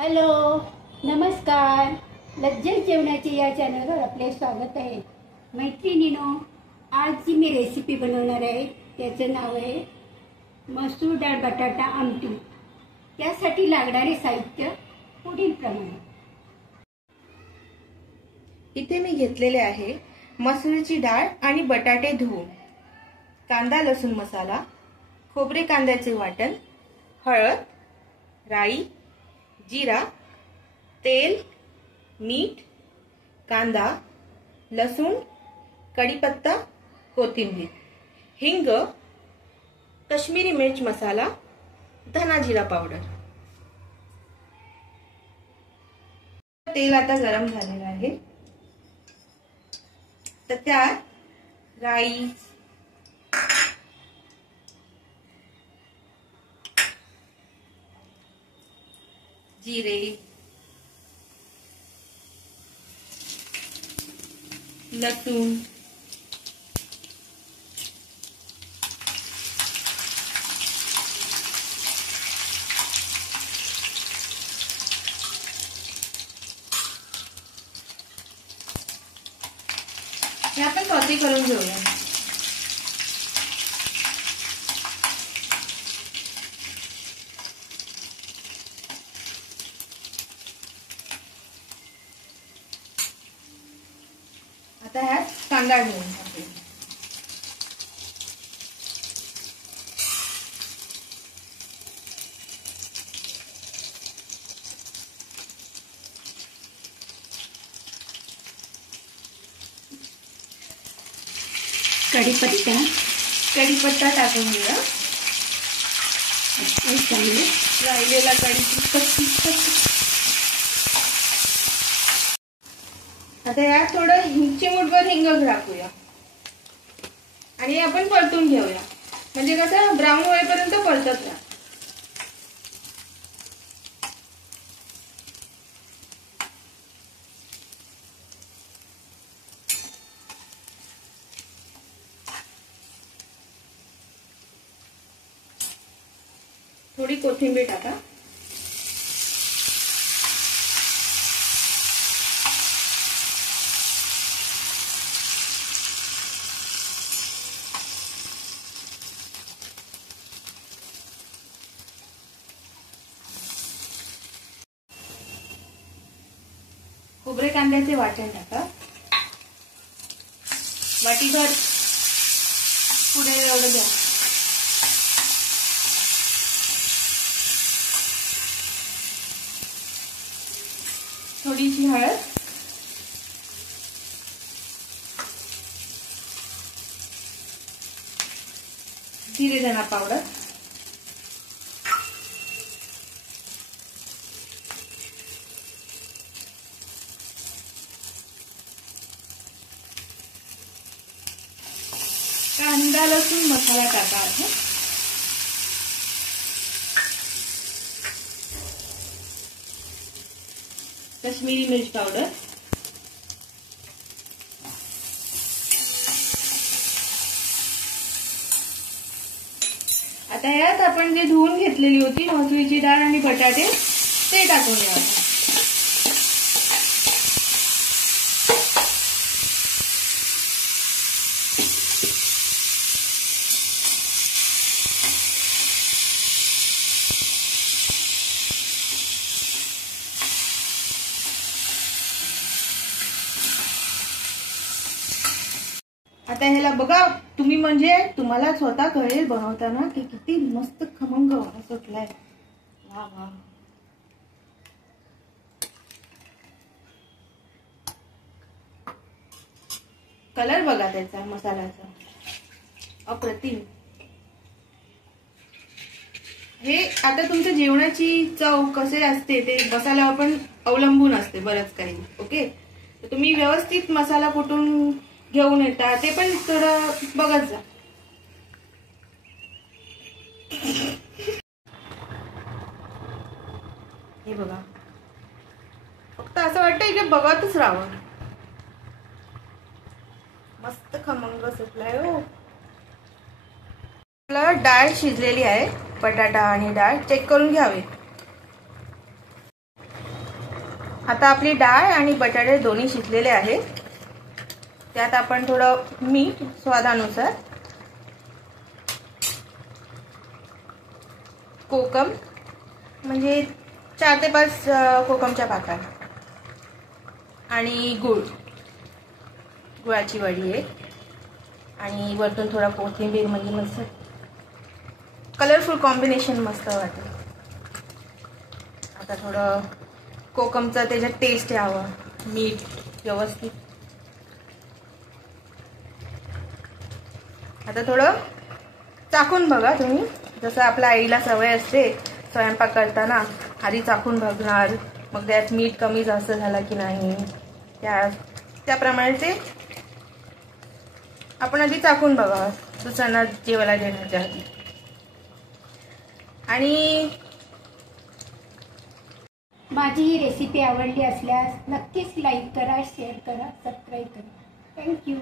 Hello, नमस्कार. लज्जत जेवणाचे या चॅनलवर आपले स्वागत आहे. मैत्रिणींनो, आज जी मी रेसिपी बनवणार आहे त्याचं नाव आहे मसूर डाळ बटाटा आमटी. त्यासाठी लागणारे साहित्य पुढील प्रमाणे. इथे मी घेतलेले आहे मसूरची डाळ आणि बटाटे धुवून, कांदा लसूण मसाला, खोबरे कांद्याचे वाटण, हळद, राई, जीरा, तेल, मीठ, कांदा, लसूण, कढीपत्ता, कोथिंबीर, हिंग, काश्मीरी मिर्च मसाला, धना जिरा पावडर. तेल आता गरम झालेलं आहे, तर त्यात राई, जिरे, लसूण, हे आपण सॉटे करून घेऊया. आता ह्यात कांदा घेऊन टाकूया. कढीपत्ता टाकून घेऊया. राहिलेला कढीपत्ता. आता यात थोडं चिमूटभर हिंग टाकूया आणि आपण परतून घेऊया. म्हणजे कसं ब्राऊन होईपर्यंत परतत राहा. थोडी कोथिंबीर टाका. खोबरे कांद्याचे वाटण टाका. वाटीभर पुढे एवढं घ्या. थोडीशी हळद, जिरे धना पावडर, कांदा लसूण मसाला टाका. आता काश्मीरी मिर्च पावडर, आता यात आपण जे धुवून घेतलेली होती मसूरची डाळ आणि बटाटे ते टाकून द्या. आता ह्याला बघा तुम्ही, म्हणजे तुम्हाला स्वतः कळेल बनवताना की किती मस्त खमंग वास सुटलाय. वा वा. कलर बघा त्याचा मसाल्याचा, अप्रतिम. हे आता तुमच्या जेवणाची चव कसे असते ते मसाल्यावर पण अवलंबून असते बरंच काही. ओके, तर तुम्ही व्यवस्थित मसाला कुटून घेऊन येता ते पण थोडं बघत जा. हे बघा, फक्त असं वाटतंय की बघतच राहावं. मस्त खमंग सुटलाय हो. डाळ शिजलेली आहे, बटाटा आणि डाळ चेक करून घ्यावी. आता आपली डाळ आणि बटाटे दोन्ही शिजलेले आहेत. त्यात आपण थोडं मीठ स्वादानुसार, कोकम म्हणजे 4 ते 5 कोकमच्या पाकळ्या आणि गुळाची वडी आहे आणि वरतून थोडा कोथिंबीर म्हणजे मस्त कलरफुल कॉम्बिनेशन मस्त वाटेल. आता थोडं कोकमचं त्याच्यात टेस्ट यावं, मीठ व्यवस्थित. आता थोडं चाखून बघा तुम्ही, जसं आपल्या आईला सवय असते स्वयंपाक करताना आधी चाखून बघणार, मग त्यात मीठ कमी जास्त झाला की नाही त्याप्रमाणे ते आपण आधी चाखून बघा दुसऱ्यांना जेवायला देण्याच्या आधी. आणि माझी ही रेसिपी आवडली असल्यास नक्कीच लाईक करा, शेअर करा, सबस्क्राईब करा. थँक्यू.